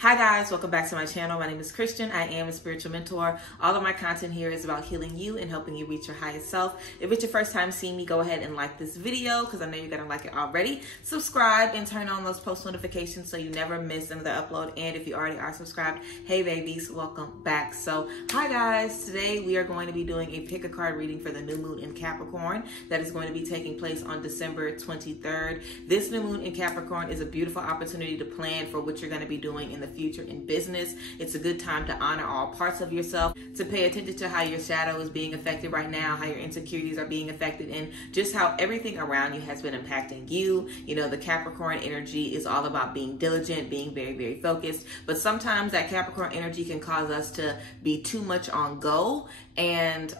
Hi guys, welcome back to my channel. My name is Christian. I am a spiritual mentor. All of my content here is about healing you and helping you reach your highest self. If it's your first time seeing me, go ahead and like this video because I know you're going to like it already. Subscribe and turn on those post notifications so you never miss another upload. And if you already are subscribed, hey babies, welcome back. So hi guys, today we are going to be doing a pick a card reading for the new moon in Capricorn that is going to be taking place on December 23rd. This new moon in Capricorn is a beautiful opportunity to plan for what you're going to be doing in the future in business. It's a good time to honor all parts of yourself, to pay attention to how your shadow is being affected right now, how your insecurities are being affected, and just how everything around you has been impacting you. You know, the Capricorn energy is all about being diligent, being very, very focused, but sometimes that Capricorn energy can cause us to be too much on go and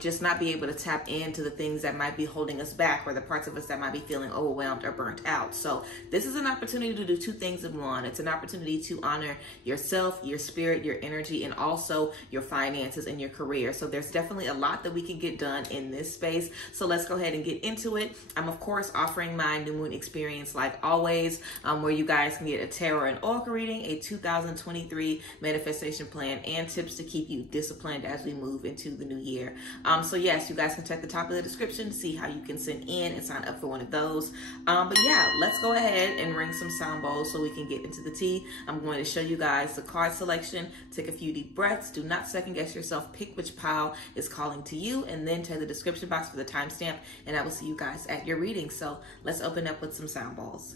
just not be able to tap into the things that might be holding us back, or the parts of us that might be feeling overwhelmed or burnt out. So this is an opportunity to do two things in one. It's an opportunity to honor yourself, your spirit, your energy, and also your finances and your career. So there's definitely a lot that we can get done in this space. So let's go ahead and get into it. I'm of course offering my new moon experience like always, where you guys can get a tarot and oracle reading, a 2023 manifestation plan, and tips to keep you disciplined as we move into the new year. So yes, you guys can check the top of the description to see how you can send in and sign up for one of those. But yeah, let's go ahead and ring some sound bowls so we can get into the tea. I'm going to show you guys the card selection. Take a few deep breaths. Do not second guess yourself. Pick which pile is calling to you, and then check the description box for the timestamp, and I will see you guys at your reading. So let's open up with some sound bowls.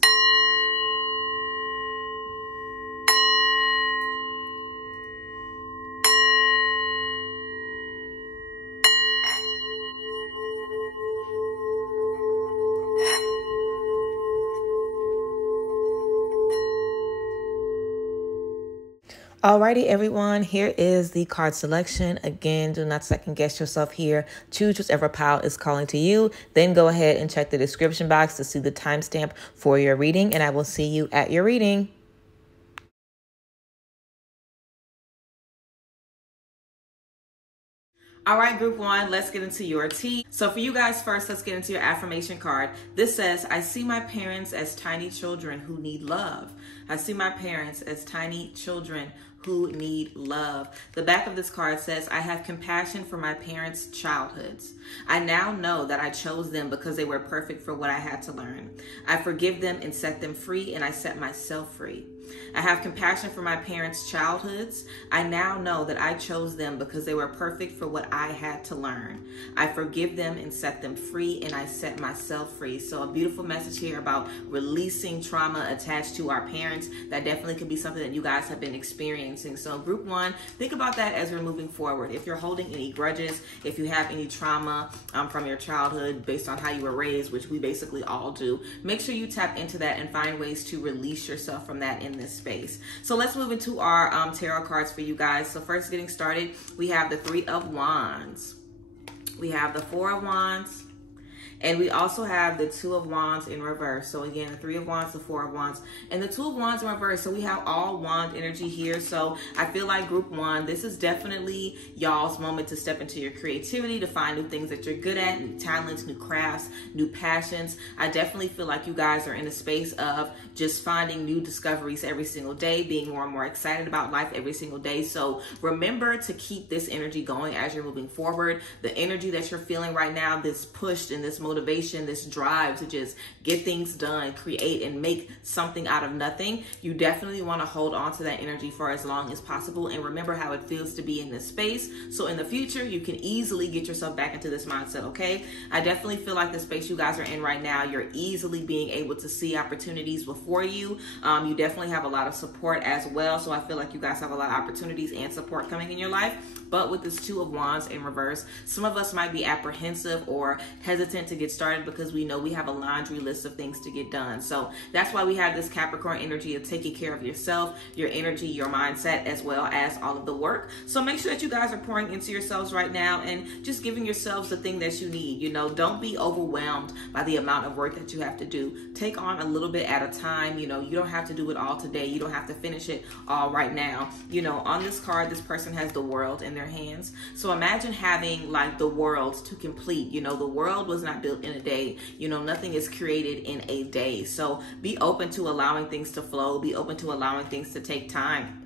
Alrighty, everyone, here is the card selection. Again, do not second guess yourself here. Choose whichever pile is calling to you. Then go ahead and check the description box to see the timestamp for your reading, and I will see you at your reading. All right, group one, let's get into your tea. So for you guys first, let's get into your affirmation card. This says, I see my parents as tiny children who need love. I see my parents as tiny children who need love. The back of this card says, I have compassion for my parents' childhoods. I now know that I chose them because they were perfect for what I had to learn. I forgive them and set them free, and I set myself free. I have compassion for my parents' childhoods. I now know that I chose them because they were perfect for what I had to learn. I forgive them and set them free, and I set myself free. So a beautiful message here about releasing trauma attached to our parents. That definitely could be something that you guys have been experiencing. So group one, think about that as we're moving forward. If you're holding any grudges, if you have any trauma from your childhood based on how you were raised, which we basically all do, make sure you tap into that and find ways to release yourself from that in this space. So let's move into our tarot cards for you guys. So first, getting started, we have the Three of Wands, we have the Four of Wands, and we also have the Two of Wands in reverse. So again, the Three of Wands, the Four of Wands, and the Two of Wands in reverse. So we have all wand energy here. So I feel like group one, this is definitely y'all's moment to step into your creativity, to find new things that you're good at, new talents, new crafts, new passions. I definitely feel like you guys are in a space of just finding new discoveries every single day, being more and more excited about life every single day. So remember to keep this energy going as you're moving forward. The energy that you're feeling right now, this push and this motivation, this drive to just get things done, create and make something out of nothing, you definitely want to hold on to that energy for as long as possible, and remember how it feels to be in this space, so in the future you can easily get yourself back into this mindset. Okay, I definitely feel like the space you guys are in right now, you're easily being able to see opportunities before you. You definitely have a lot of support as well, so I feel like you guys have a lot of opportunities and support coming in your life. But with this Two of Wands in reverse, some of us might be apprehensive or hesitant to get started because we know we have a laundry list of things to get done. So that's why we have this Capricorn energy of taking care of yourself, your energy, your mindset, as well as all of the work. So make sure that you guys are pouring into yourselves right now and just giving yourselves the thing that you need. You know, don't be overwhelmed by the amount of work that you have to do. Take on a little bit at a time. You know, you don't have to do it all today. You don't have to finish it all right now. You know, on this card, this person has the world in their hands. So imagine having like the world to complete. You know, the world was not built built in a day. You know, nothing is created in a day. So be open to allowing things to flow. Be open to allowing things to take time.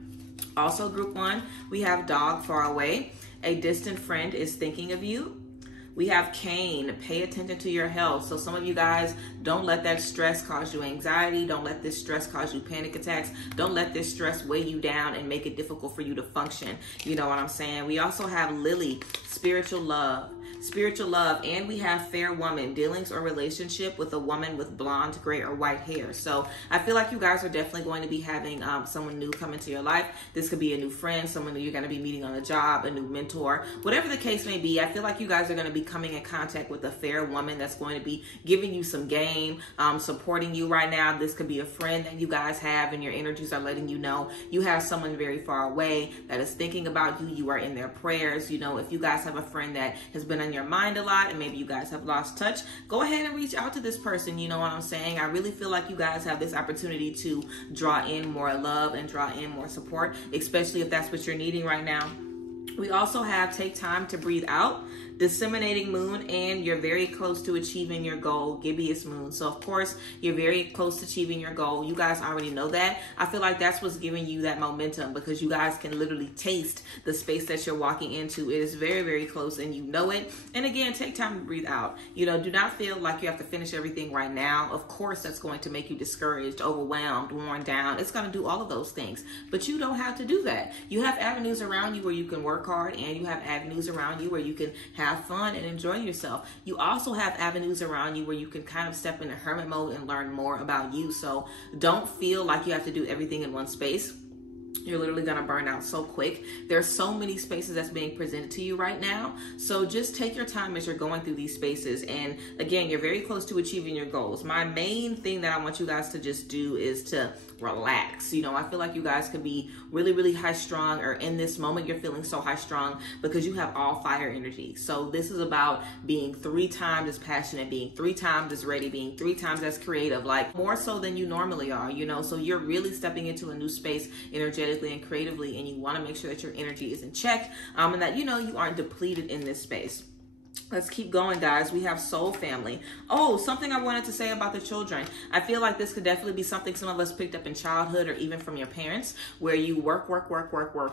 Also, group 1, we have dog far away. A distant friend is thinking of you. We have Cain, pay attention to your health. So some of you guys, don't let that stress cause you anxiety. Don't let this stress cause you panic attacks. Don't let this stress weigh you down and make it difficult for you to function. You know what I'm saying? We also have Lily, spiritual love. Spiritual love, and we have fair woman, dealings or relationship with a woman with blonde, gray, or white hair. So I feel like you guys are definitely going to be having someone new come into your life. This could be a new friend, someone that you're going to be meeting on a job, a new mentor, whatever the case may be. I feel like you guys are going to be coming in contact with a fair woman that's going to be giving you some game, supporting you right now. This could be a friend that you guys have, and your energies are letting you know you have someone very far away that is thinking about you. You are in their prayers. You know, if you guys have a friend that has been on your mind a lot and maybe you guys have lost touch, go ahead and reach out to this person. You know what I'm saying? I really feel like you guys have this opportunity to draw in more love and draw in more support, especially if that's what you're needing right now. We also have take time to breathe out, disseminating moon, and you're very close to achieving your goal, gibbous moon. So of course, you're very close to achieving your goal. You guys already know that. I feel like that's what's giving you that momentum, because you guys can literally taste the space that you're walking into. It is very, very close and you know it. And again, take time to breathe out. You know, do not feel like you have to finish everything right now. Of course, that's going to make you discouraged, overwhelmed, worn down. It's going to do all of those things, but you don't have to do that. You have avenues around you where you can work hard, and you have avenues around you where you can have fun and enjoy yourself. You also have avenues around you where you can kind of step into hermit mode and learn more about you. So don't feel like you have to do everything in one space. You're literally going to burn out so quick. There's so many spaces that's being presented to you right now. So just take your time as you're going through these spaces. And again, you're very close to achieving your goals. My main thing that I want you guys to just do is to relax. You know, I feel like you guys could be really, really high strung, or in this moment, you're feeling so high strung because you have all fire energy. So this is about being 3 times as passionate, being 3 times as ready, being 3 times as creative, like more so than you normally are, you know. So you're really stepping into a new space energetically and creatively, and you want to make sure that your energy is in check, and that, you know, you aren't depleted in this space. Let's keep going, guys. We have soul family. Oh, something I wanted to say about the children. I feel like this could definitely be something some of us picked up in childhood, or even from your parents, where you work,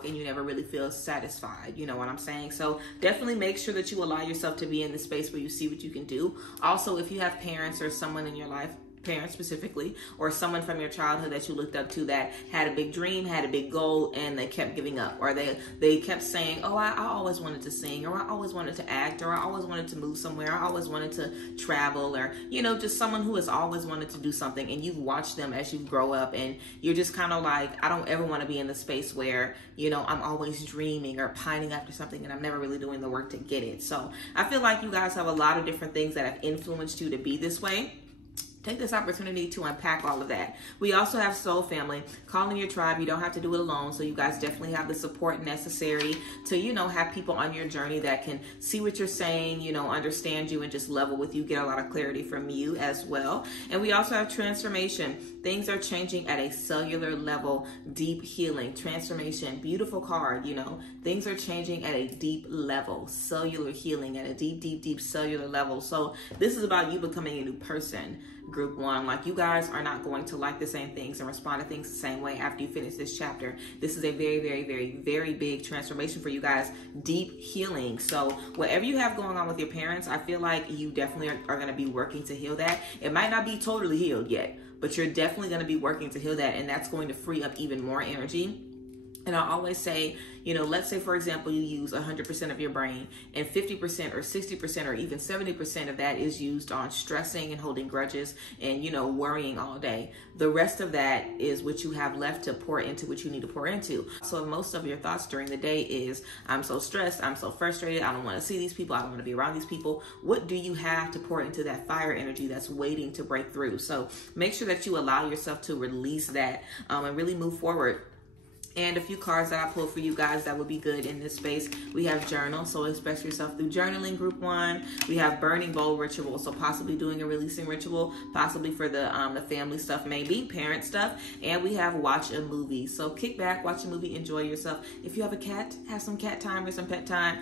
and you never really feel satisfied. You know what I'm saying? So definitely make sure that you allow yourself to be in the space where you see what you can do. Also, if you have parents or someone in your life, parents specifically, or someone from your childhood that you looked up to that had a big dream, had a big goal, and they kept giving up, or they kept saying, oh, I always wanted to sing, or I always wanted to act, or I always wanted to move somewhere, I always wanted to travel, or, you know, just someone who has always wanted to do something, and you've watched them as you grow up, and you're just kind of like, I don't ever want to be in the space where, you know, I'm always dreaming or pining after something and I'm never really doing the work to get it. So I feel like you guys have a lot of different things that have influenced you to be this way. Take this opportunity to unpack all of that. We also have soul family. Calling your tribe. You don't have to do it alone. So you guys definitely have the support necessary to, you know, have people on your journey that can see what you're saying, you know, understand you, and just level with you, get a lot of clarity from you as well. And we also have transformation. Things are changing at a cellular level. Deep healing. Transformation. Beautiful card, you know. Things are changing at a deep level. Cellular healing at a deep cellular level. So this is about you becoming a new person. Group 1, like, you guys are not going to like the same things and respond to things the same way after you finish this chapter. This is a very big transformation for you guys. Deep healing. So whatever you have going on with your parents, I feel like you definitely are going to be working to heal that. It might not be totally healed yet, but you're definitely going to be working to heal that, and that's going to free up even more energy. And I always say, you know, let's say, for example, you use 100% of your brain, and 50% or 60% or even 70% of that is used on stressing and holding grudges and, you know, worrying all day. The rest of that is what you have left to pour into what you need to pour into. So most of your thoughts during the day is, I'm so stressed, I'm so frustrated, I don't want to see these people, I don't want to be around these people. What do you have to pour into that fire energy that's waiting to break through? So make sure that you allow yourself to release that, and really move forward. And a few cards that I pulled for you guys that would be good in this space. We have journal, so express yourself through journaling, group 1. We have burning bowl ritual, so possibly doing a releasing ritual, possibly for the family stuff, maybe parent stuff. And we have watch a movie, so kick back, watch a movie, enjoy yourself. If you have a cat, have some cat time or some pet time.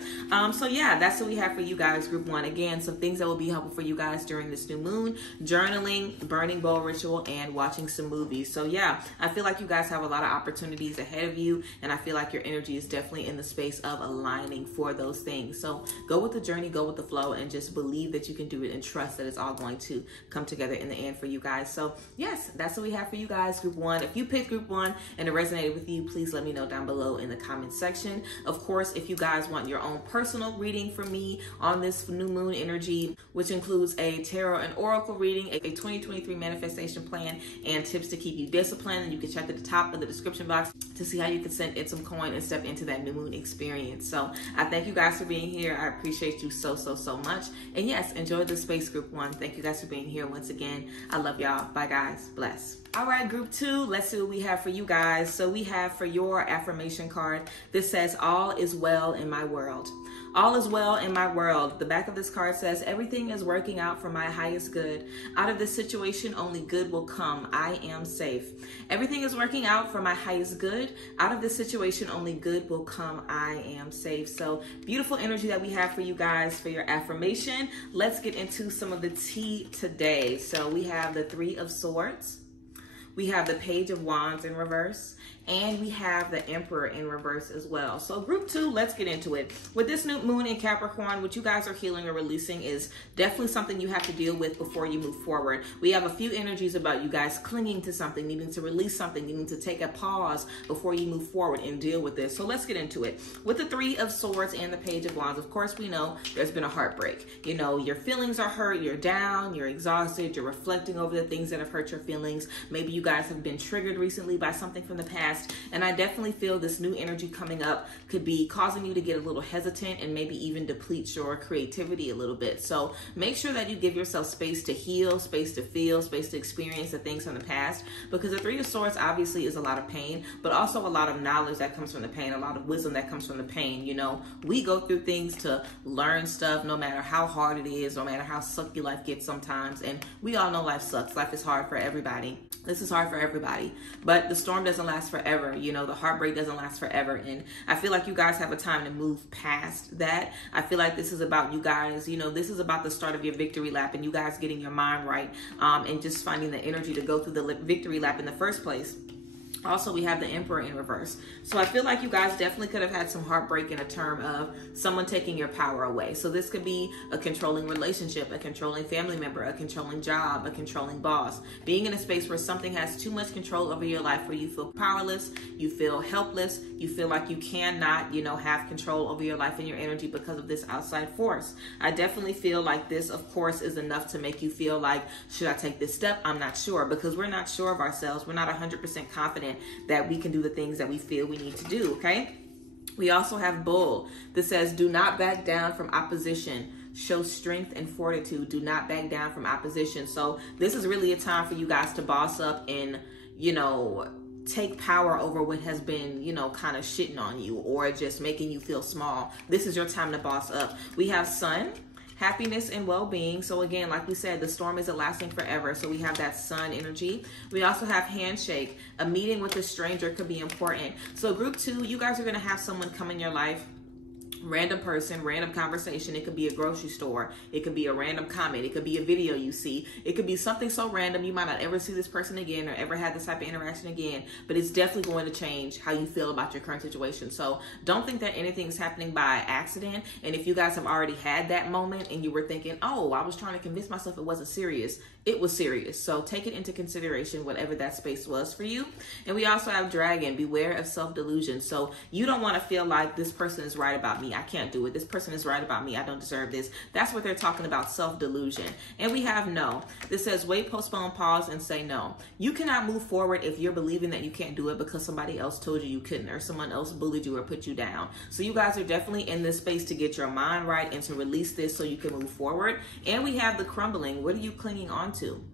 So yeah, that's what we have for you guys, group 1. Again, some things that will be helpful for you guys during this new moon: journaling, burning bowl ritual, and watching some movies. So yeah, I feel like you guys have a lot of opportunities ahead of you, and I feel like your energy is definitely in the space of aligning for those things. So go with the journey, go with the flow, and just believe that you can do it and trust that it's all going to come together in the end for you guys. So yes, that's what we have for you guys, group 1. If you picked group 1 and it resonated with you, please let me know down below in the comment section. Of course, if you guys want your own personal reading from me on this new moon energy, which includes a tarot and oracle reading, a 2023 manifestation plan, and tips to keep you disciplined, and you can check at the top of the description box to see how you can send in some coin and step into that new moon experience. So I thank you guys for being here. I appreciate you so much. And yes, enjoy the space, group 1. Thank you guys for being here once again. I love y'all. Bye guys. Bless. All right, group 2, let's see what we have for you guys. So we have for your affirmation card, this says, all is well in my world. All is well in my world. The back of this card says, everything is working out for my highest good. Out of this situation, only good will come. I am safe. Everything is working out for my highest good. Out of this situation, only good will come. I am safe. So beautiful energy that we have for you guys for your affirmation. Let's get into some of the tea today. So we have the 3 of Swords. We have the Page of Wands in reverse, and we have the Emperor in reverse as well. So group 2, let's get into it. With this new moon in Capricorn, what you guys are healing or releasing is definitely something you have to deal with before you move forward. We have a few energies about you guys clinging to something, needing to release something, needing to take a pause before you move forward and deal with this. So let's get into it. With the 3 of Swords and the Page of Wands, of course, we know there's been a heartbreak. You know, your feelings are hurt, you're down, you're exhausted, you're reflecting over the things that have hurt your feelings. Maybe you guys have been triggered recently by something from the past, and I definitely feel this new energy coming up could be causing you to get a little hesitant and maybe even deplete your creativity a little bit. So make sure that you give yourself space to heal, space to feel, space to experience the things from the past, because the 3 of Swords obviously is a lot of pain, but also a lot of knowledge that comes from the pain, a lot of wisdom that comes from the pain. You know, we go through things to learn stuff, no matter how hard it is, no matter how sucky life gets sometimes, and we all know life sucks. Life is hard for everybody. This is hard for everybody, but the storm doesn't last forever. You know, the heartbreak doesn't last forever. And I feel like you guys have a time to move past that. I feel like this is about you guys, you know, this is about the start of your victory lap and you guys getting your mind right, and just finding the energy to go through the victory lap in the first place. Also, we have the Emperor in reverse. So I feel like you guys definitely could have had some heartbreak in a term of someone taking your power away. So this could be a controlling relationship, a controlling family member, a controlling job, a controlling boss. Being in a space where something has too much control over your life, where you feel powerless, you feel helpless, you feel like you cannot, you know, have control over your life and your energy because of this outside force. I definitely feel like this, of course, is enough to make you feel like, should I take this step? I'm not sure, because we're not sure of ourselves. We're not 100% confident that we can do the things that we feel we need to do, okay? We also have Bull. This says, do not back down from opposition. Show strength and fortitude. Do not back down from opposition. So this is really a time for you guys to boss up and, you know, take power over what has been, you know, kind of shitting on you or just making you feel small. This is your time to boss up. We have Sun. Happiness and well-being. So again, like we said, the storm isn't lasting forever. So we have that Sun energy. We also have Handshake. A meeting with a stranger could be important. So group 2, you guys are going to have someone come in your life. Random person, random conversation. It could be a grocery store. It could be a random comment. It could be a video you see. It could be something so random you might not ever see this person again or ever have this type of interaction again, but it's definitely going to change how you feel about your current situation. So don't think that anything's happening by accident. And if you guys have already had that moment and you were thinking, oh, I was trying to convince myself it wasn't serious, it was serious. So take it into consideration, whatever that space was for you. And we also have Dragon. Beware of self-delusion. So you don't want to feel like this person is right about me. I can't do it. This person is right about me. I don't deserve this. That's what they're talking about, self-delusion. And we have No. This says wait, postpone, pause, and say no. You cannot move forward if you're believing that you can't do it because somebody else told you couldn't, or someone else bullied you or put you down. So you guys are definitely in this space to get your mind right and to release this so you can move forward. And we have the Crumbling. What are you clinging on to?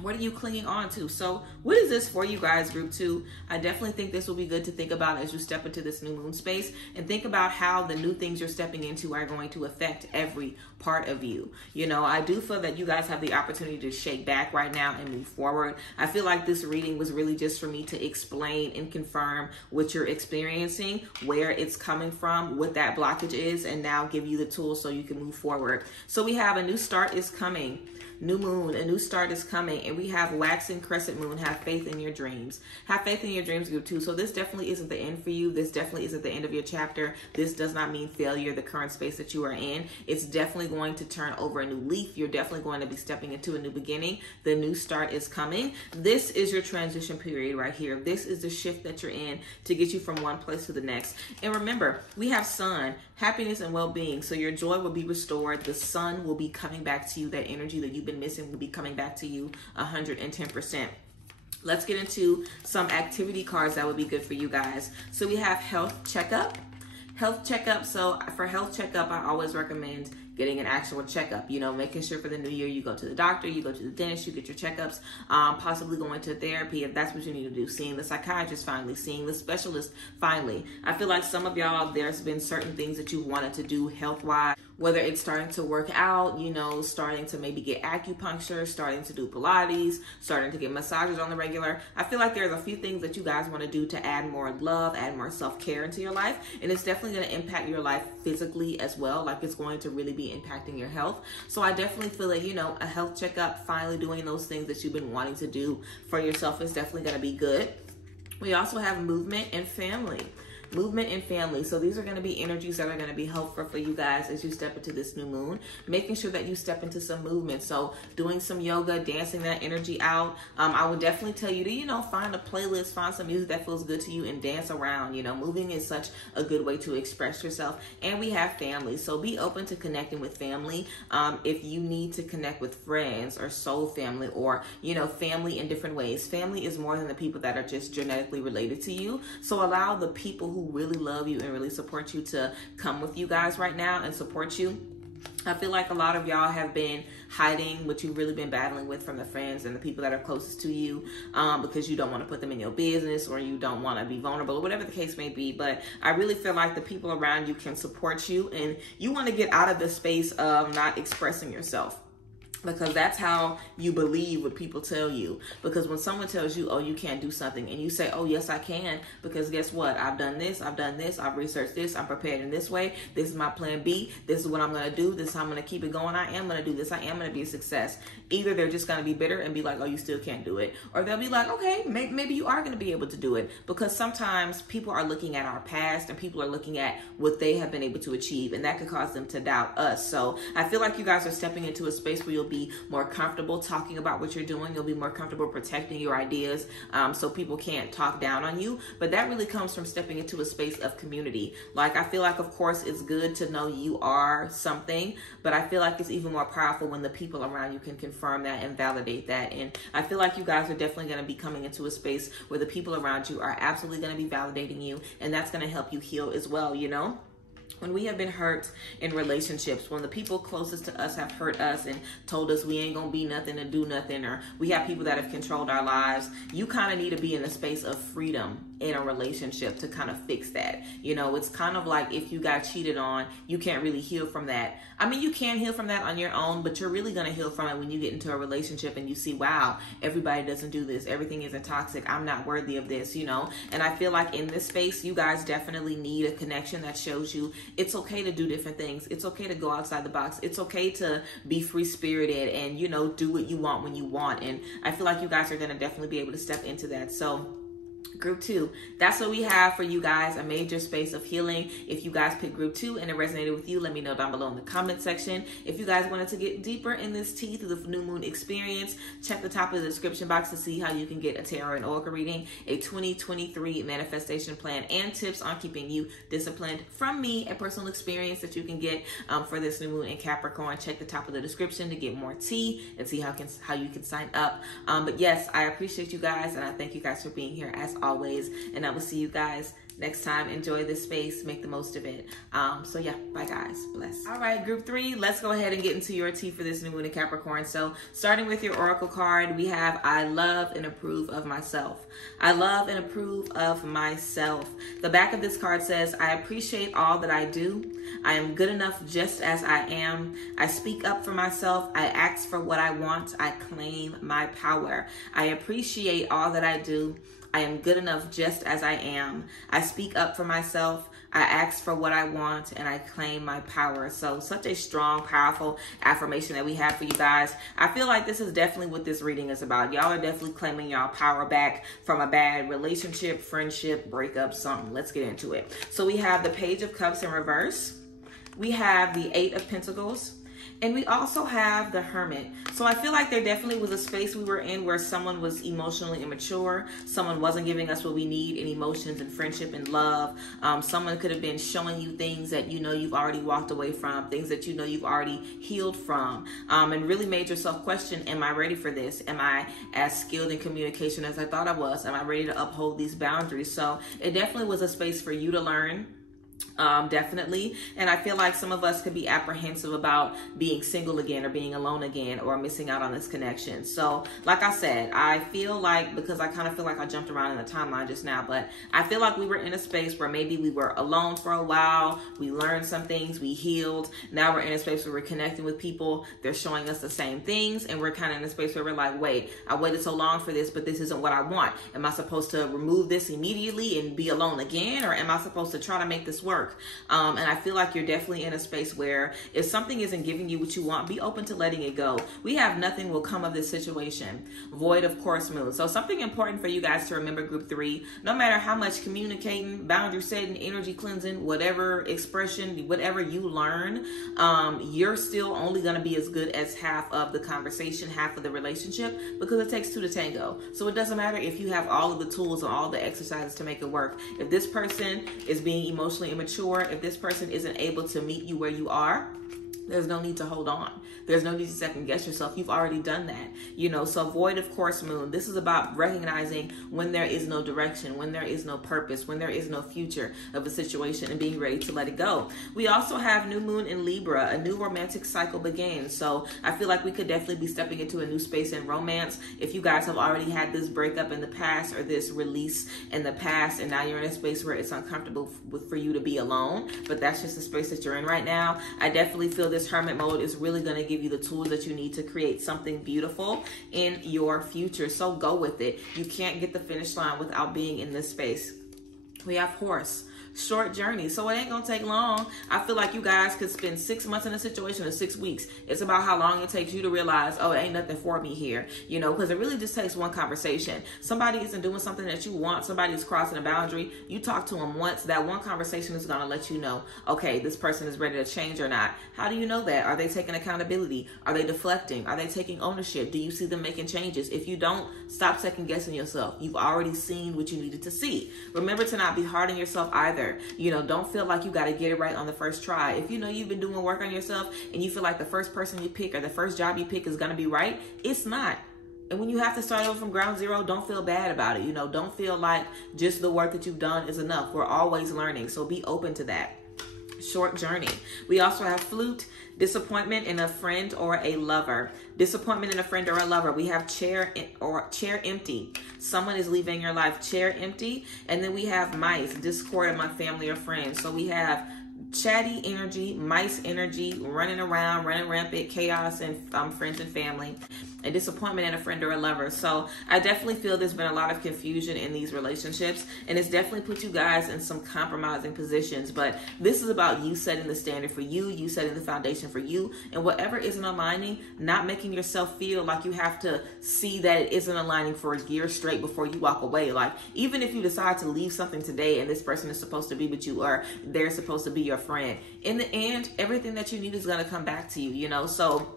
What are you clinging on to? So what is this for you guys, group 2? I definitely think this will be good to think about as you step into this new moon space, and think about how the new things you're stepping into are going to affect every part of you. You know, I do feel that you guys have the opportunity to shake back right now and move forward. I feel like this reading was really just for me to explain and confirm what you're experiencing, where it's coming from, what that blockage is, and now give you the tools so you can move forward. So we have a new start is coming. New moon, a new start is coming, and we have waxing crescent moon. Have faith in your dreams. Have faith in your dreams, group 2. So this definitely isn't the end for you. This definitely isn't the end of your chapter. This does not mean failure, the current space that you are in. It's definitely going to turn over a new leaf. You're definitely going to be stepping into a new beginning. The new start is coming. This is your transition period right here. This is the shift that you're in to get you from one place to the next. And remember, we have sun, happiness and well-being. So your joy will be restored. The sun will be coming back to you. That energy that you've been missing will be coming back to you 110%. Let's get into some activity cards that would be good for you guys. So we have health checkup. Health checkup. So for health checkup, I always recommend getting an actual checkup, you know, making sure for the new year you go to the doctor, you go to the dentist, you get your checkups, possibly going to therapy if that's what you need to do, seeing the psychiatrist finally, seeing the specialist finally. I feel like some of y'all, there's been certain things that you wanted to do health-wise, whether it's starting to work out, you know, starting to maybe get acupuncture, starting to do Pilates, starting to get massages on the regular. I feel like there's a few things that you guys want to do to add more love, add more self-care into your life. And it's definitely going to impact your life physically as well. Like it's going to really be impacting your health. So I definitely feel like, you know, a health checkup, finally doing those things that you've been wanting to do for yourself is definitely going to be good. We also have movement and family. Movement and family. So these are going to be energies that are going to be helpful for you guys as you step into this new moon, making sure that you step into some movement. So doing some yoga, dancing that energy out. I would definitely tell you to, you know, find a playlist, find some music that feels good to you and dance around. You know, moving is such a good way to express yourself. And we have family. So be open to connecting with family. If you need to connect with friends or soul family or, you know, family in different ways. Family is more than the people that are just genetically related to you. So allow the people who really love you and really support you to come with you guys right now and support you. I feel like a lot of y'all have been hiding what you've really been battling with from the friends and the people that are closest to you because you don't want to put them in your business or you don't want to be vulnerable or whatever the case may be. But I really feel like the people around you can support you, and you want to get out of the space of not expressing yourself. Because that's how you believe what people tell you. Because when someone tells you, oh, you can't do something, and you say, oh, yes, I can, because guess what? I've done this, I've researched this, I'm prepared in this way, this is my plan B, this is what I'm going to do, this is how I'm going to keep it going, I am going to do this, I am going to be a success. Either they're just going to be bitter and be like, oh, you still can't do it. Or they'll be like, okay, maybe you are going to be able to do it. Because sometimes people are looking at our past and people are looking at what they have been able to achieve, and that could cause them to doubt us. So I feel like you guys are stepping into a space where you'll be more comfortable talking about what you're doing. You'll be more comfortable protecting your ideas so people can't talk down on you. But that really comes from stepping into a space of community. Like, I feel like, of course, it's good to know you are something, but I feel like it's even more powerful when the people around you can confirm that and validate that. And I feel like you guys are definitely going to be coming into a space where the people around you are absolutely going to be validating you, and that's going to help you heal as well, you know? When we have been hurt in relationships, when the people closest to us have hurt us and told us we ain't gonna be nothing and do nothing, or we have people that have controlled our lives, you kind of need to be in a space of freedom in a relationship to kind of fix that. You know, it's kind of like if you got cheated on, you can't really heal from that. I mean, you can heal from that on your own, but you're really going to heal from it when you get into a relationship and you see, wow, everybody doesn't do this. Everything isn't toxic. I'm not worthy of this, you know? And I feel like in this space, you guys definitely need a connection that shows you it's okay to do different things. It's okay to go outside the box. It's okay to be free-spirited and, you know, do what you want when you want. And I feel like you guys are going to definitely be able to step into that. So Group 2, that's what we have for you guys, a major space of healing. If you guys picked Group 2 and it resonated with you, let me know down below in the comment section. If you guys wanted to get deeper in this tea through the new moon experience, check the top of the description box to see how you can get a tarot and oracle reading, a 2023 manifestation plan, and tips on keeping you disciplined from me, a personal experience that you can get for this new moon in Capricorn. Check the top of the description to get more tea and see how you can sign up. But yes, I appreciate you guys, and I thank you guys for being here as as always. And I will see you guys next time. Enjoy this space, make the most of it. So yeah, bye guys, bless. All right, group 3, let's go ahead and get into your tea for this new moon in Capricorn. So starting with your oracle card, we have I love and approve of myself. I love and approve of myself. The back of this card says, I appreciate all that I do. I am good enough just as I am. I speak up for myself. I ask for what I want. I claim my power. I appreciate all that I do. I am good enough just as I am. I speak up for myself. I ask for what I want, and I claim my power. So such a strong, powerful affirmation that we have for you guys. I feel like this is definitely what this reading is about. Y'all are definitely claiming y'all power back from a bad relationship, friendship, breakup, something. Let's get into it. So we have the Page of Cups in reverse. We have the 8 of Pentacles. And we also have the Hermit. So I feel like there definitely was a space we were in where someone was emotionally immature. Someone wasn't giving us what we need in emotions and friendship and love. Someone could have been showing you things that you know you've already walked away from, things that you know you've already healed from, and really made yourself question, am I ready for this? Am I as skilled in communication as I thought I was? Am I ready to uphold these boundaries? So it definitely was a space for you to learn. Definitely. And I feel like some of us could be apprehensive about being single again or being alone again or missing out on this connection. So like I said, I feel like, because I kind of feel like I jumped around in the timeline just now, but I feel like we were in a space where maybe we were alone for a while. We learned some things, we healed. Now we're in a space where we're connecting with people. They're showing us the same things. And we're kind of in a space where we're like, wait, I waited so long for this, but this isn't what I want. Am I supposed to remove this immediately and be alone again? Or am I supposed to try to make this work? And I feel like you're definitely in a space where if something isn't giving you what you want, be open to letting it go. We have nothing will come of this situation. Void of course moon. So something important for you guys to remember, group 3, no matter how much communicating, boundary setting, energy cleansing, whatever expression, whatever you learn, you're still only going to be as good as half of the conversation, half of the relationship, because it takes 2 to tango. So it doesn't matter if you have all of the tools and all the exercises to make it work. If this person is being emotionally immature, if this person isn't able to meet you where you are, there's no need to hold on. There's no need to second guess yourself. You've already done that, you know. So void of course moon, this is about recognizing when there is no direction, when there is no purpose, when there is no future of a situation, and being ready to let it go. We also have new moon in Libra. A new romantic cycle begins. So I feel like we could definitely be stepping into a new space in romance. If you guys have already had this breakup in the past or this release in the past, and now you're in a space where it's uncomfortable for you to be alone, but that's just the space that you're in right now, I definitely feel this hermit mode is really going to give you the tools that you need to create something beautiful in your future. So go with it. You can't get the finish line without being in this space. We have horse. Short journey. So it ain't gonna take long. I feel like you guys could spend 6 months in a situation or 6 weeks. It's about how long it takes you to realize, oh, it ain't nothing for me here, you know, because it really just takes one conversation. Somebody isn't doing something that you want. Somebody's crossing a boundary. You talk to them once. That one conversation is gonna let you know, okay, this person is ready to change or not. How do you know that? Are they taking accountability? Are they deflecting? Are they taking ownership? Do you see them making changes? If you don't, stop second guessing yourself. You've already seen what you needed to see. Remember to not be hard on yourself either. You know, don't feel like you got to get it right on the first try. If you know you've been doing work on yourself and you feel like the first person you pick or the first job you pick is going to be right, it's not. And when you have to start over from ground zero, don't feel bad about it. You know, don't feel like just the work that you've done is enough. We're always learning. So be open to that. Short journey. We also have flute, disappointment in a friend or a lover. Disappointment in a friend or a lover. We have chair empty. Someone is leaving your life. Chair empty. And then we have mice, discord among family or friends. So we have chatty energy, mice energy, running around, running rampant, chaos and friends and family, a disappointment in a friend or a lover. So I definitely feel there's been a lot of confusion in these relationships, and it's definitely put you guys in some compromising positions. But this is about you setting the standard for you, you setting the foundation for you, and whatever isn't aligning, not making yourself feel like you have to see that it isn't aligning for a year straight before you walk away. Like, even if you decide to leave something today and this person is supposed to be with you, or they're supposed to be your friend, in the end, everything that you need is going to come back to you, you know. So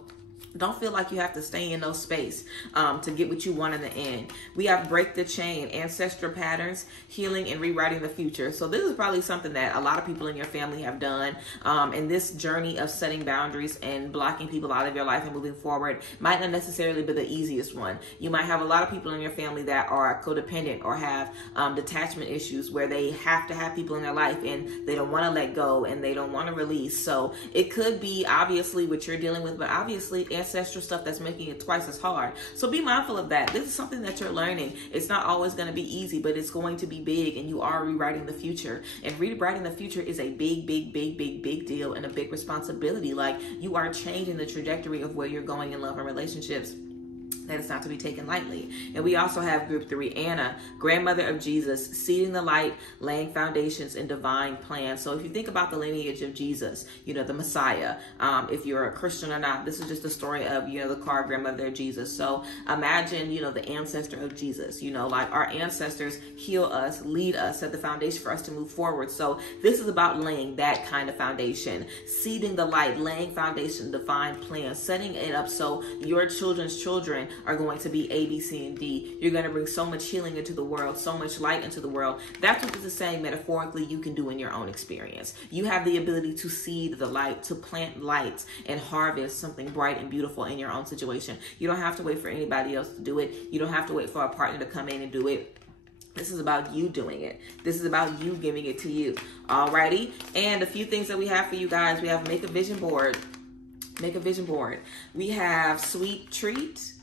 Don't feel like you have to stay in no space to get what you want in the end. We have break the chain, ancestral patterns, healing, and rewriting the future. So this is probably something that a lot of people in your family have done. And this journey of setting boundaries and blocking people out of your life and moving forward might not necessarily be the easiest one. You might have a lot of people in your family that are codependent or have detachment issues where they have to have people in their life and they don't want to let go and they don't want to release. So it could be obviously what you're dealing with, but obviously ancestral stuff that's making it twice as hard. So be mindful of that. This is something that you're learning. It's not always going to be easy, but it's going to be big, and you are rewriting the future. And rewriting the future is a big deal and a big responsibility. Like, you are changing the trajectory of where you're going in love and relationships. That is not to be taken lightly. And we also have group 3, Anna, grandmother of Jesus, seeding the light, laying foundations and divine plans. So if you think about the lineage of Jesus, you know, the Messiah, if you're a Christian or not, this is just the story of, you know, the card grandmother of Jesus. So imagine, you know, the ancestor of Jesus, you know, like our ancestors heal us, lead us, set the foundation for us to move forward. So this is about laying that kind of foundation, seeding the light, laying foundation, divine plans, setting it up so your children's children are going to be A, B, C, and D. You're going to bring so much healing into the world, so much light into the world. That's what this is saying metaphorically you can do in your own experience. You have the ability to seed the light, to plant lights and harvest something bright and beautiful in your own situation. You don't have to wait for anybody else to do it. You don't have to wait for a partner to come in and do it. This is about you doing it. This is about you giving it to you. Alrighty. And a few things that we have for you guys. We have make a vision board. Make a vision board. We have sweet treat.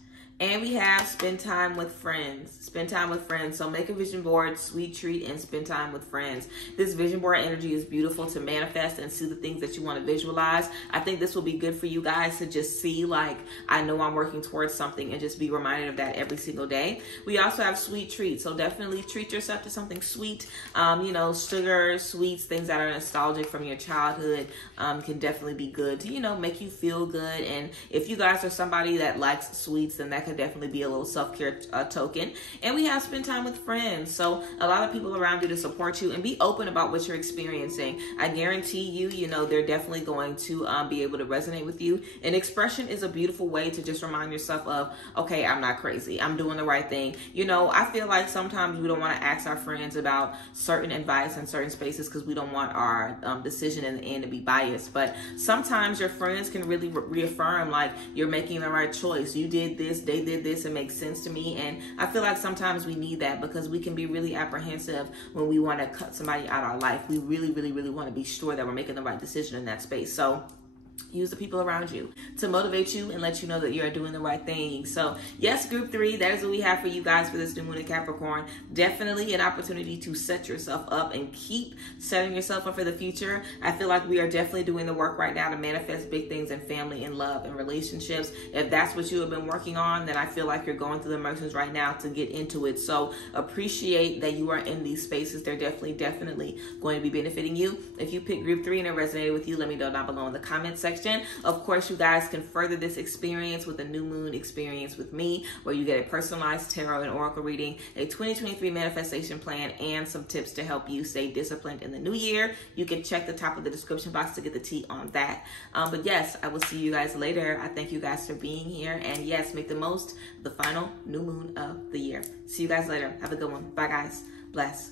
And we have spend time with friends. Spend time with friends. So make a vision board, sweet treat, and spend time with friends. This vision board energy is beautiful to manifest and see the things that you want to visualize. I think this will be good for you guys to just see, like, I know I'm working towards something, and just be reminded of that every single day. We also have sweet treats. So definitely treat yourself to something sweet. You know, sugar, sweets, things that are nostalgic from your childhood can definitely be good to, you know, make you feel good. And if you guys are somebody that likes sweets, then that could definitely be a little self-care token. And we have spend time with friends. So a lot of people around you to support you, and be open about what you're experiencing. I guarantee you, you know, they're definitely going to be able to resonate with you. And expression is a beautiful way to just remind yourself of, okay, I'm not crazy. I'm doing the right thing. You know, I feel like sometimes we don't want to ask our friends about certain advice in certain spaces because we don't want our decision in the end to be biased. But sometimes your friends can really reaffirm, like, you're making the right choice. You did this, they did this, it makes sense to me. And I feel like sometimes we need that, because we can be really apprehensive when we want to cut somebody out of our life. We really want to be sure that we're making the right decision in that space. So use the people around you to motivate you and let you know that you're doing the right thing. So yes, group 3, that is what we have for you guys for this new moon in Capricorn. Definitely an opportunity to set yourself up and keep setting yourself up for the future. I feel like we are definitely doing the work right now to manifest big things in family and love and relationships. If that's what you have been working on, then I feel like you're going through the motions right now to get into it. So appreciate that you are in these spaces. They're definitely going to be benefiting you. If you pick group 3 and it resonated with you, let me know down below in the comments section. Of course, you guys can further this experience with a new moon experience with me, where you get a personalized tarot and oracle reading, a 2023 manifestation plan, and some tips to help you stay disciplined in the new year. You can check the top of the description box to get the tea on that. But yes, I will see you guys later. I thank you guys for being here, and yes, make the most of the final new moon of the year. See you guys later. Have a good one. Bye guys. Bless.